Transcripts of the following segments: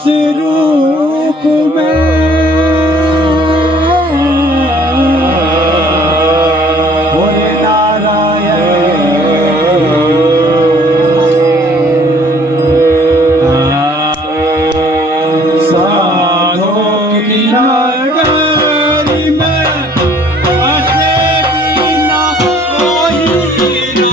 जिस रूप में बोले नारायण साधों की नगरी में बसे बिना कोई राम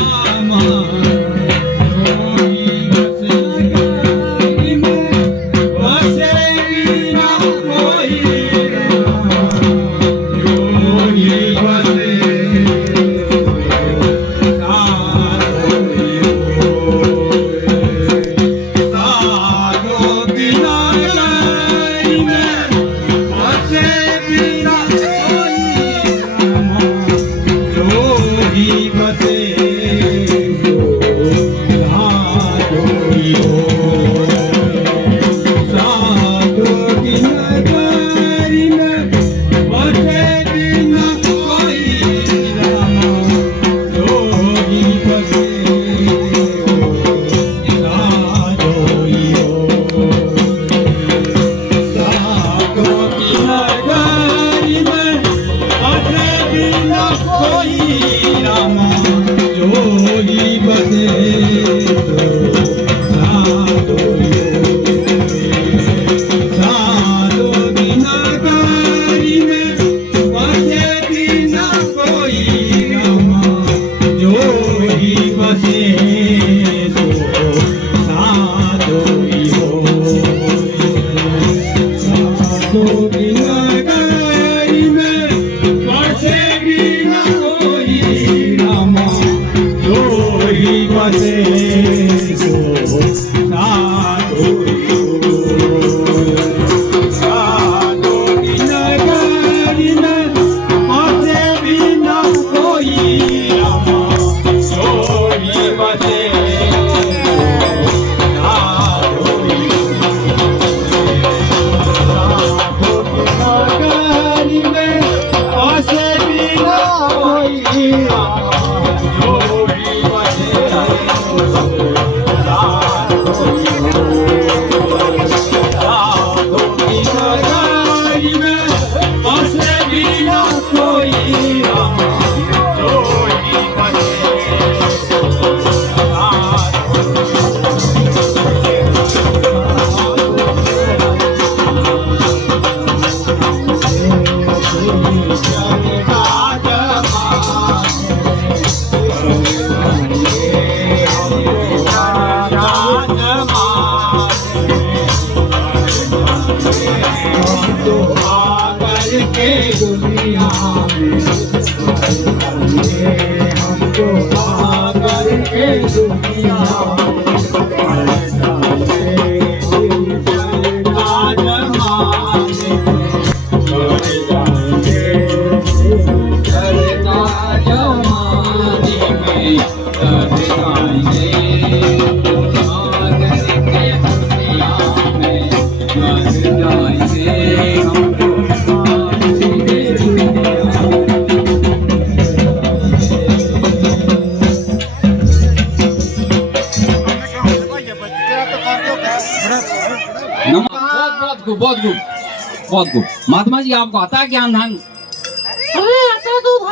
बहुत गुड। महात्मा जी आपको आता है ज्ञान ध्यान?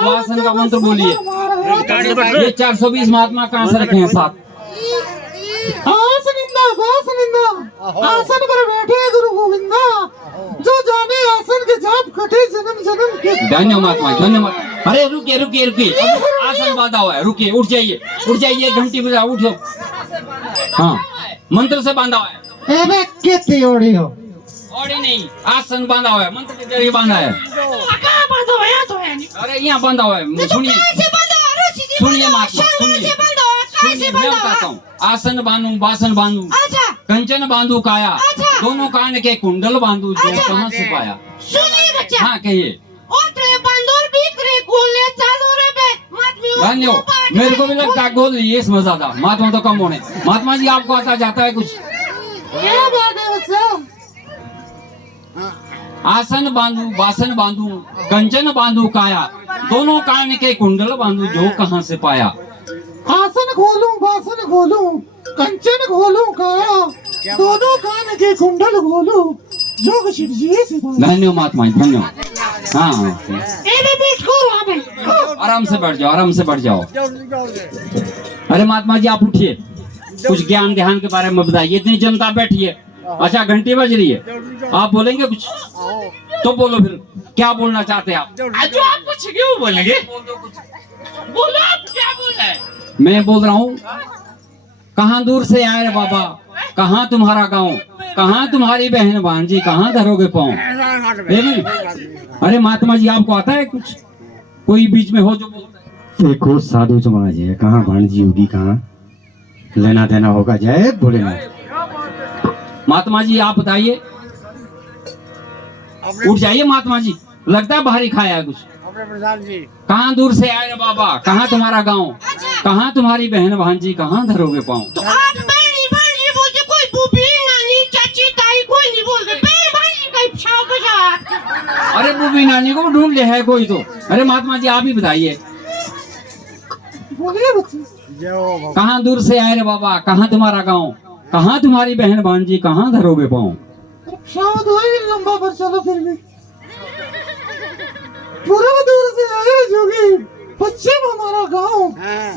आसन का मंत्र बोलिए। ये 420 महात्मा कहाँ से रखे हैं साथ? आसन पर बैठे गुरु गोविंदा, जो जाने आसन के जाप कटे जन्म जन्म के। धन्यवाद महात्मा, धन्यवाद। अरे रुकिए रुकिए रुकिए, आसन बांधा हुआ है, रुकिए, उठ जाइए, घंटी बजा, उठो। हाँ, मंत्र से बांधा हुआ है। कितनी ओढ़ी हो? ओढ़ी नहीं, आसन बांधा हुआ है, मंत्र के जरिए बांधा है। अरे यहाँ बांधा हुआ है, सुनिए महात्मा, सुनिए, मैं बताता हूँ। आसन बांधू, बासन बांधू, कंचन बांधू काया, दोनों कान के कुंडल बांधू, जो कहाँ से पाया? हाँ कहिए। धन्यवाद, मेरे को भी लगता है गोल ये इसमें ज्यादा, महात्मा तो कम होने। महात्मा जी आपको आता जाता है कुछ? आसन बांधू, बासन बांधू, कंचन बांधू काया, दोनों कान के कुंडल बांधू, जो कहाँ से पाया? आसन खोलूं, बासन खोलूं, कंचन खोलूं काया, दोनों कान के कुंडल खोलो योग शिव जी से बोलो। धन्यवाद महात्मा जी, धन्यवाद। हाँ हाँ, आराम से बैठ जाओ, आराम से बैठ जाओ। अरे महात्मा जी आप उठिए, कुछ ज्ञान ध्यान के बारे में बताइए। इतनी जनता बैठी है, अच्छा घंटी बज रही है, आप बोलेंगे कुछ तो बोलो, फिर क्या बोलना चाहते हैं आप? जो आप कुछ क्यों बोलेंगे? बोलो आप क्या बोल रहे हैं? मैं बोल रहा हूँ, कहाँ दूर से आए रे बाबा, कहाँ तुम्हारा गांव, कहाँ तुम्हारी बहन भांजी, कहाँ धरोगे पाँव? अरे महात्मा जी आपको आता है कुछ, कोई बीच में हो जो बोलता है? देखो साधु समाज है, कहाँ भांजी होगी, कहाँ लेना देना होगा, जय भोलेनाथ। महात्मा जी आप बताइए, उठ जाइए महात्मा जी, लगता है भारी खाया है कुछ। कहाँ दूर से आए रे बाबा, कहाँ तुम्हारा गांव, कहाँ तुम्हारी बहन भांजी, कहाँ धरोगे पाँव? तो आप बहनी भांजी बोलते, कोई बूबी नानी चाची ताई कोई नहीं बोलते, बहन भांजी का इच्छा बजा। अरे बूबी नानी को ढूंढ ले है कोई तो। अरे महात्मा जी आप ही बताइए, बोलिए बच्चे। कहाँ दूर से आए रे बाबा, कहाँ तुम्हारा गांव, कहाँ तुम्हारी बहन भांजी, कहाँ धरोगे पाँव? शायद वही लंबा पर चलो फिर भी। पूर्व दूर से आए जोगी, पश्चिम हमारा गांव,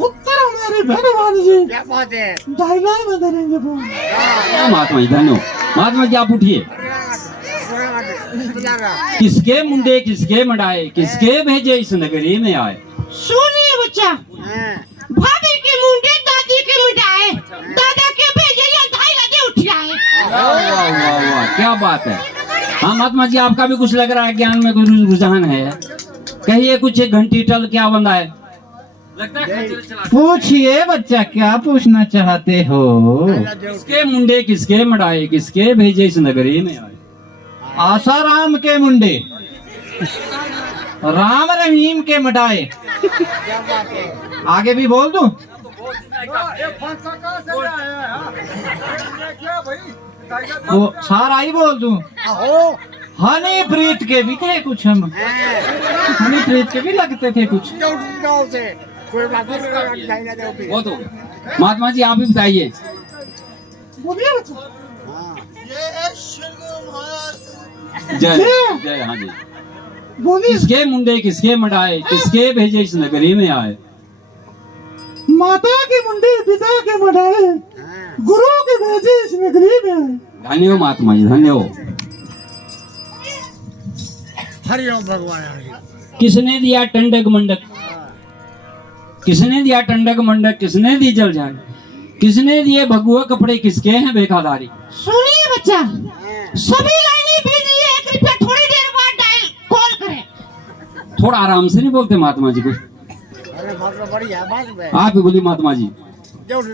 उत्तर हमारे बहन भांजी, क्या बात है? दाहिना में धरेंगे पाँव। महात्मा जी धन्यवाद। महात्मा जी आप उठिए, किसके मुंडे किसके मडाए, किसके भेजे इस नगरी में आए? सुनिए बच्चा, भाभी के मुंडे दादी के मुंडाए, दादा के भेजे या धाई लगे उठियाए। वाह वाह वाह वाह, क्या बात है। हाँ महात्मा जी आपका भी कुछ लग रहा है ज्ञान में कुछ रुझान है, कहिए कुछ। घंटी टल क्या बंदा है, लगता है खंजर चला। पूछिए बच्चा, क्या पूछना चाहते हो? किसके मुंडे किसके मडाए, किसके भेजे इस नगरी में आए? आसाराम के मुंडे, राम रहीम के मडाए। आगे भी बोल दूं? वो सारा ही बोल दूं? हनी प्रीत के भी थे कुछ, हम हनी प्रीत के भी लगते थे कुछ। वो तो महात्मा जी आप ही बताइए। बोलिए बच्चे। जय जय। हाँ जी, बोलिए। किसके मुंडे किसके मडाए, किसके भेजे इस नगरी में आए? माता के मुंडे पिता के मढ़ाए, गुरु के भेजे इस नगरी में आए। धन्यवाद महात्मा जी, धन्यवाद। हरिओम भगवान। किसने दिया टंडक मंडक, किसने दिया टंडक मंडक, किसने दी जल झाड़, किसने दिए भगुआ कपड़े, किसके हैं बेखादारी? सुनिए बच्चा, सभी लाइनें भेजिए, 1 रुपया थोड़ी देर बाद डायल कॉल करें। थोड़ा आराम से नहीं बोलते महात्मा जी कुछ? आप ही बोली महात्मा जी। अरे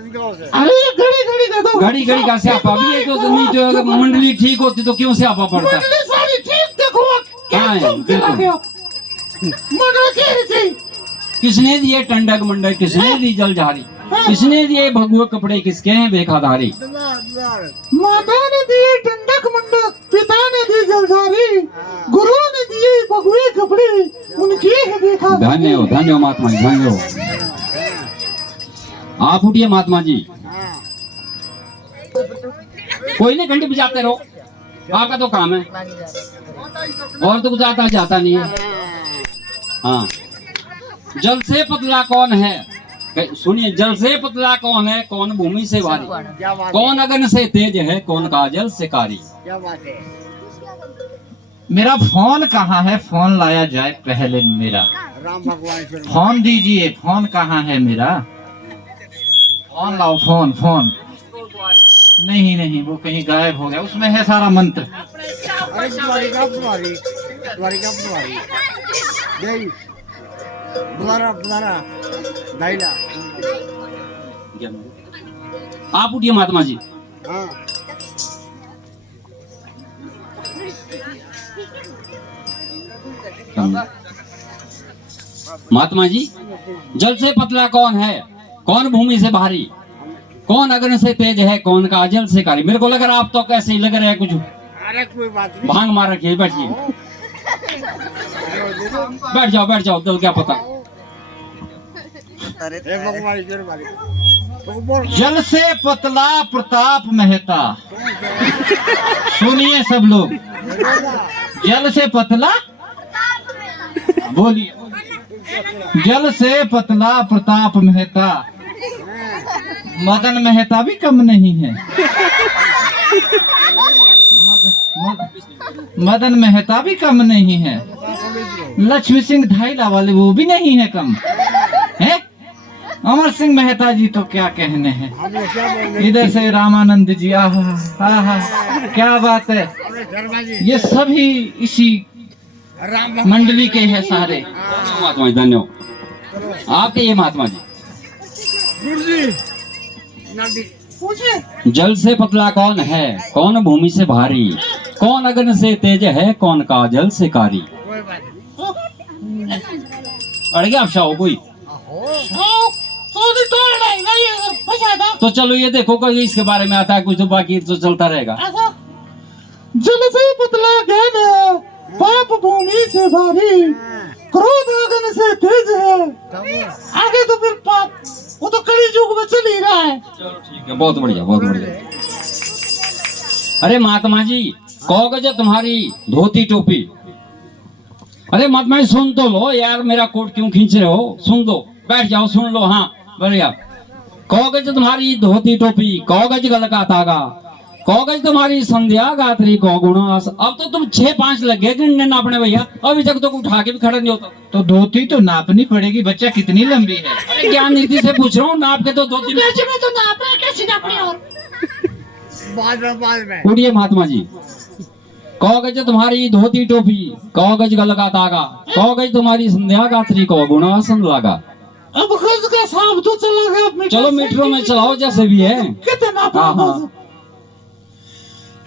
घड़ी घड़ी का दो, घड़ी घड़ी का स्यापा भी है, तो नहीं तो अगर मंडली ठीक होती तो क्यों स्यापा पड़ता? मंडली सारी ठीक देखो, हाँ, क्या तुम चला गए हो? मंडल के से किसने दिए टंडक मंडक, किसने दी जल झारी, किसने दिए भगुआ कपड़े, किसके हैं बेखादारी? माता ने दिए टंडक मंडक, पिता ने दी जलधारी, गुरु ने दिए भगवे कपड़े, उनकी है देखा। धन्यवाद धन्यवाद महात्मा जी, धन्यवाद। आप उठिए महात्मा जी, कोई नहीं घंटी बजाते रहो, आपका तो काम है, और तो कुछ आता जाता नहीं है। हाँ, जल से पतला कौन है, सुनिए, जल से पतला कौन है, कौन भूमि से भारी, कौन अगन से तेज है, कौन काजल से कारी? मेरा फोन कहाँ है? फोन लाया जाए पहले मेरा। फोन दीजिए, फोन कहाँ है मेरा? फोन लाओ, फोन फोन। नहीं नहीं, वो कहीं गायब हो गया, उसमें है सारा मंत्र। आप उठिए महात्मा जी। महात्मा जी, जल से पतला कौन है, कौन भूमि से भारी, कौन अग्नि से तेज है, कौन काजल से कारी? मेरे को लग रहा है आप तो कैसे ही लग रहे हैं कुछ। अरे कोई बात नहीं, भांग मार रखिए, बैठिए, बैठ जाओ, कल क्या पता। जल से पतला प्रताप मेहता, सुनिए सब लोग, जल से पतला, बोलिए, जल से पतला प्रताप मेहता, मदन मेहता भी कम नहीं है। मदन मेहता भी कम नहीं है। लक्ष्मी सिंह ढाईला वाले वो भी नहीं है कम है। अमर सिंह मेहता जी तो क्या कहने हैं। इधर से रामानंद जी, आहा आहा क्या बात है। ये सभी इसी मंडली के हैं सारे। महात्मा जी धन्यवाद आपके। ये महात्मा जी पूछे जल से पतला कौन है, कौन भूमि से भारी, कौन अग्नि से तेज है, कौन काजल से कारी। अड़ गया आपशा हो कोई तो चलो ये देखो कोई इसके बारे में आता है कुछ, तो बाकी तो चलता रहेगा। जल से पतला ज्ञान है, पाप भूमि से भारी, क्रोध अग्नि से तेज है। आगे तो फिर पाप, वो तो कली युग में चल ही रहा है। चलो ठीक है, बहुत बढ़िया बहुत बढ़िया। अरे महात्मा जी कहोगे तुम्हारी धोती टोपी। अरे महात्मा जी सुन तो लो यार, मेरा कोट क्यों खींच रहे हो, सुन दो, बैठ जाओ सुन लो। हाँ बढ़िया। कहोगे तुम्हारी धोती टोपी, कहोगे गल का तागा, कहोगे तुम्हारी संध्या गात्री को गुणास। अब तो तुम 6-5 लग गए गिनने नापने भैया, अभी तक तो उठा के भी खड़ा नहीं होता। तो धोती तो नापनी पड़ेगी बच्चा, कितनी लंबी है। अरे क्या नीति से पूछ रहा हूँ, नाप के तो धोती तो नापना कैसे नापनी और बाद में उठिए महात्मा जी। कहोगे तुम्हारी धोती टोपी, कहोगे गल का तागा, कहोगे तुम्हारी संध्या गात्री को गुणासन लागा। अब गज का सांप तो चला गया। चलो मीटरों में चलाओ जैसे भी है। कितना हाँ, हाँ।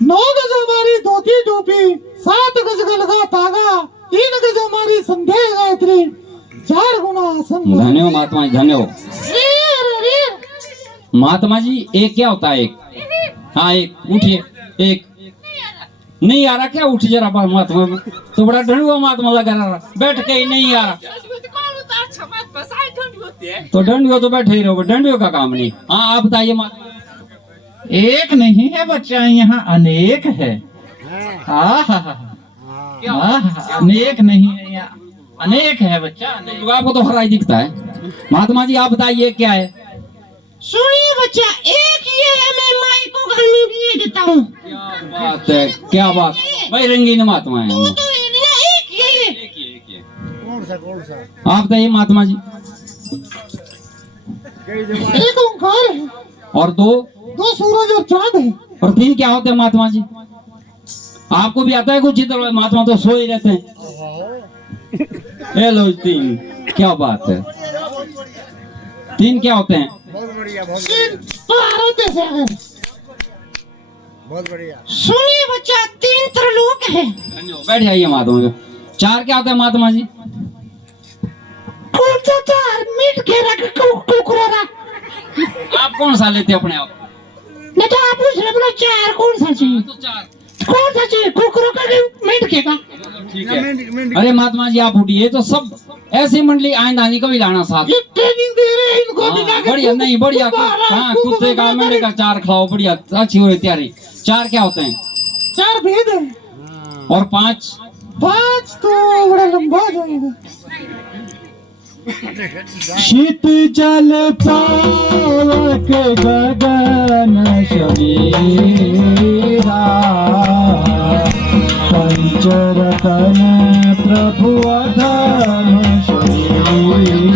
9 गज हमारी धोती टोपी, 7 गज गल का तागा, 3 गज हमारी संध्या गायत्री, 4 गुना आसन। धन्यवाद महात्मा जी धन्यवाद। महात्मा जी एक क्या होता है, एक हाँ एक उठिए। एक नहीं आ रहा क्या, उठ जरा महात्मा तो बड़ा डंडुआ महात्मा लगा रहा, बैठ के ही नहीं आ रहा तो डंडुआ तो बैठे ही रहो, डंडुआ का काम नहीं। हाँ आप बताइए महात्मा। एक नहीं है बच्चा, यहाँ अनेक है। अनेक नहीं है, यहाँ अनेक है बच्चा, अनेक। आपको तो हर ही दिखता है। महात्मा जी आप बताइए क्या है। सुनिए बच्चा, एक ये है, मैं माई को गर्मी भी ये देता हूँ। क्या बात है, क्या बात भाई, रंगीन महात्मा है। वो तो एक ये है। कौन सा आप बताइए महात्मा जी। एक ओंकार है और दो सूरज और चांद है। और 3 क्या होते हैं महात्मा जी, आपको भी आता है कुछ इधर। महात्मा तो सो ही रहते हैं। हेलो 3 क्या बात है, 3 क्या होते हैं। बहुत बढ़िया। सुनिए बच्चा, 3 त्रिलोक है। बैठ जाइए महात्मा जी। 4 क्या होता है महात्मा जी। कौन सा 4? मीट घेरा के कुकुरा। आप कौन सा लेते अपने आप। मैं तो आप पूछ रहे बोला 4 कौन सा चाहिए। तो 4 कौन सा चाहिए, कुकुरों का कि मीट घेरा। ठीक है। अरे महात्मा जी आप उठिए, तो सब ऐसी मंडली आइंदा आने को भी लाना साथ। ये ट्रेनिंग दे रहे हैं इनको भी। हाँ, बढ़िया नहीं बढ़िया। हाँ कुत्ते का मेंढे का 4 खिलाओ, बढ़िया अच्छी हो रही तैयारी। 4 क्या होते हैं। 4 भेद है। और 5 तो बड़ा लंबा हो जाएगा। शीत जल पावक गगन शरीरा, पंचरतन प्रभु अधम शरीरा।